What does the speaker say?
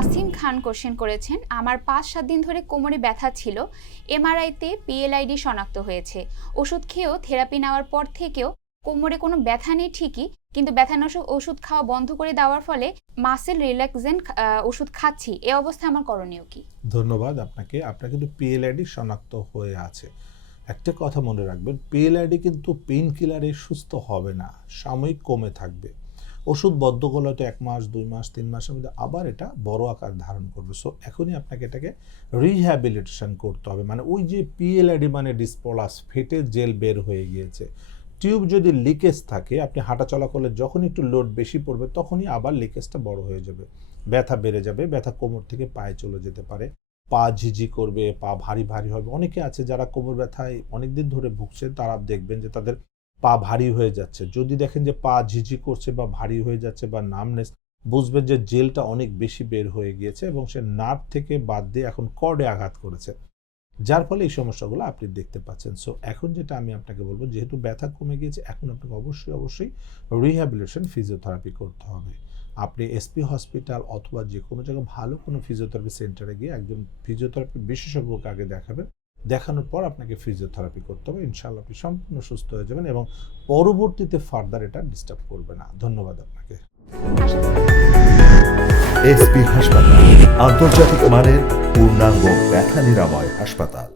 নাসিম খান question করেছেন, আমার ৫-৭ দিন ধরে কোমরে ব্যথা ছিল, এমআরআইতে পিএলআইডি শনাক্ত হয়েছে। ওষুধ খেয়েও থেরাপি নেওয়ার পর থেকেও কোমরে কোনো ব্যথা নেই ঠিকই, কিন্তু ব্যথানাশক ওষুধ খাওয়া বন্ধ করে দেওয়ার ফলে মাসেল রিল্যাক্সেন্ট ওষুধ খাচ্ছি। এ অবস্থায় আমার করণীয় কি? ধন্যবাদ আপনাকে। আপনার কিন্তু পিএলআইডি শনাক্ত হয়ে আছে। একটা কথা মনে রাখবেন, পিএলআইডি কিন্তু পেইন কিলারে সুস্থ হবে না, সাময়িক কমে থাকবে। ওষুধ বদ্ধ করলে হয়তো 1 মাস 2 মাস 3 মাসের মধ্যে আবার এটা বড় আকার ধারণ করবে। সো এখনই আপনাকে এটাকে রিহ্যাবিলিটেশন করতে হবে। মানে ওই যে পিএলআইডি মানে ডিসপলাস, ফেটে জেল বের হয়ে গিয়েছে। টিউব যদি লিকেজ থাকে, আপনি হাঁটাচলা করলে যখন একটু লোড বেশি পড়বে তখনই আবার লিকেজটা বড় হয়ে যাবে, ব্যথা বেড়ে যাবে, ব্যথা কোমর থেকে পায়ে চলে যেতে পারে, পা ঝিঝি করবে, পা ভারী ভারী হবে। অনেকে আছে যারা কোমর ব্যথায় অনেকদিন ধরে ভুগছে, তারা দেখবেন যে তাদের পা ভারী হয়ে যাচ্ছে। যদি দেখেন যে পা ঝিঝি করছে বা ভারী হয়ে যাচ্ছে বা নামনেস, বুঝবেন যে জেলটা অনেক বেশি বের হয়ে গিয়েছে এবং সে নার্ভ থেকে বাদ দিয়ে এখন কর্ডে আঘাত করেছে, যার ফলে এই সমস্যাগুলো আপনি দেখতে পাচ্ছেন। সো এখন যেটা আমি আপনাকে বলবো, যেহেতু ব্যথা কমে গিয়েছে, এখন আপনাকে অবশ্যই রিহ্যাবিলিটেশন ফিজিওথেরাপি করতে হবে। আপনি এসপি হসপিটাল অথবা যে কোনো জায়গায় ভালো কোনো ফিজিওথেরাপি সেন্টারে গিয়ে একজন ফিজিওথেরাপি বিশেষজ্ঞকে আগে দেখাবেন। দেখানোর পর আপনাকে ফিজিওথেরাপি করতে হবে। ইনশাআল্লাহ আপনি সম্পূর্ণ সুস্থ হয়ে যাবেন এবং পরবর্তীতে ফার্দার এটা ডিস্টার্ব করবে না। ধন্যবাদ আপনাকে। এসপি হাসপাতাল, আন্তর্জাতিক মানের পূর্ণাঙ্গ ব্যথা নিরাময় হাসপাতাল।